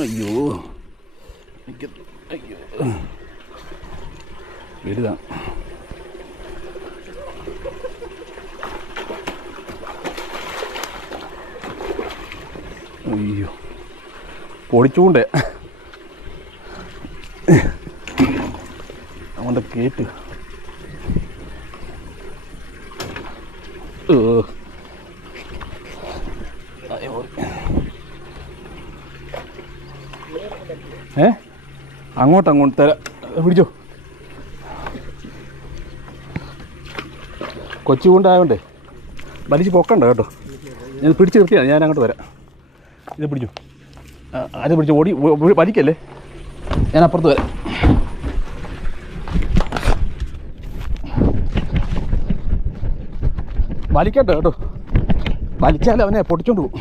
അയ്യോ അയ്യോ വലുതാണ്. അയ്യോ പൊടിച്ചുകൊണ്ടേ അവൻ്റെ കേട്ട്. അങ്ങോട്ട് തരാം, പിടിച്ചോ. കൊച്ചു കൊണ്ടായോണ്ടേ വലിച്ച് പൊക്കണ്ട കേട്ടോ. ഞാൻ പിടിച്ച് നിർത്തിയാണ്, ഞാൻ അങ്ങോട്ട് വരാം. ഇത് പിടിച്ചു, അത് പിടിച്ചു. ഓടി വലിക്കല്ലേ, ഞാൻ അപ്പുറത്ത് വരാം. വലിക്കട്ടെ കേട്ടോ, വലിച്ചാൽ അവനെ പൊട്ടിച്ചോണ്ട് പോകും.